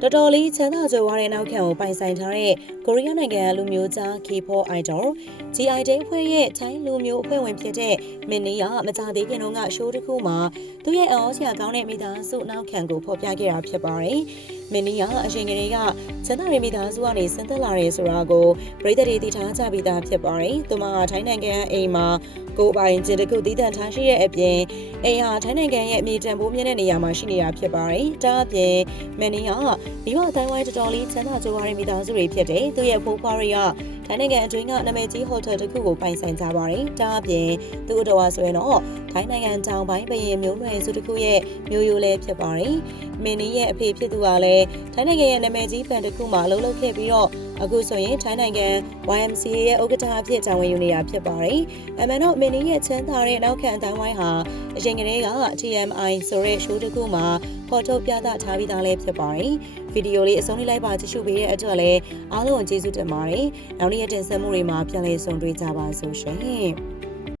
တော်တော်လေးချမ်းသာကြွယ်ဝတဲ့နောက်ခံကိုပိုင်ဆိုင်ထားတဲ့ကိုရီးယားနိုင်ငံလူမျိုးသား K-pop idol GI Day အဖွဲ့ရဲ့ချိုင်းလူမျိုးအဖွဲ့ဝင်ဖြစ်တဲ့မင်းနီကမကြသေးခင်တုန်းကရှိုးတစ်ခုမှာသူ့ရဲ့အော်ဆရာကောင်းတဲ့မိသားစုနောက်ခံကိုဖော်ပြခဲ့တာဖြစ်ပါတယ်။ မင်းနီကအချိန်ကလေးကချမ်းသာတဲ့မိသားစုကနေဆင်းသက်လာတယ်ဆိုတာကိုပြည်သက်တွေသိထားကြပြီးသားဖြစ်ပါတယ်။သူမကထိုင်းနိုင်ငံအိမ်မှာကိုယ်ပိုင်ကျင်တစ်ခုတည်တံ့ထားရှိတဲ့အပြင်အိမ်ဟာထိုင်းနိုင်ငံရဲ့အမြေတန်ဖိုးမြင့်တဲ့နေရာမှာရှိနေတာဖြစ်ပါတယ်။ဒါအပြင်မင်းနီကမိဘအတိုင်းဝိုင်းတော်တော်လေးချမ်းသာကြွယ်ဝတဲ့မိသားစုတွေဖြစ်တယ်။သူရဲ့ဖိုးဖွားတွေကထိုင်းနိုင်ငံအတွင်းကနာမည်ကြီးဟိုတယ်တစ်ခုကိုပိုင်ဆိုင်ကြပါတယ်။ဒါအပြင်သူ့အတော်အဆိုရင်တော့ ထိုင်းနိုင်ငံတောင်ပိုင်းပရင်မျိုးနွယ်စုတစ်ခုရဲ့မျိုးရိုးလေးဖြစ်ပါတယ်။မင်းနီရဲ့အဖေဖြစ်သူကလည်းထိုင်းနိုင်ငံရဲ့နာမည်ကြီးဘန်တစ်ခုမှာအလုပ်လုပ်ခဲ့ပြီးတော့အခုဆိုရင်ထိုင်းနိုင်ငံ YMCA ရဲ့ဥက္ကဋ္ဌအဖြစ်တာဝန်ယူနေတာဖြစ်ပါတယ်။အမှန်တော့မင်းနီရဲ့ချမ်းသာတဲ့နောက်ခံအတိုင်းဝိုင်းဟာအရင်ကတည်းက TMI ဆိုတဲ့ show တစ်ခုမှာဖော်ထုတ်ပြသထားပြီးသားလည်းဖြစ်ပါတယ်။ဗီဒီယိုလေးအဆုံးလေးလိုက်ပါကြည့်ရှုပေးတဲ့အတွက်လည်းအားလုံးကိုကျေးဇူးတင်ပါတယ်။နောက်နေ့ရက်တင်ဆက်မှုတွေမှာပြန်လည်ဆုံတွေ့ကြပါစို့ရှင်။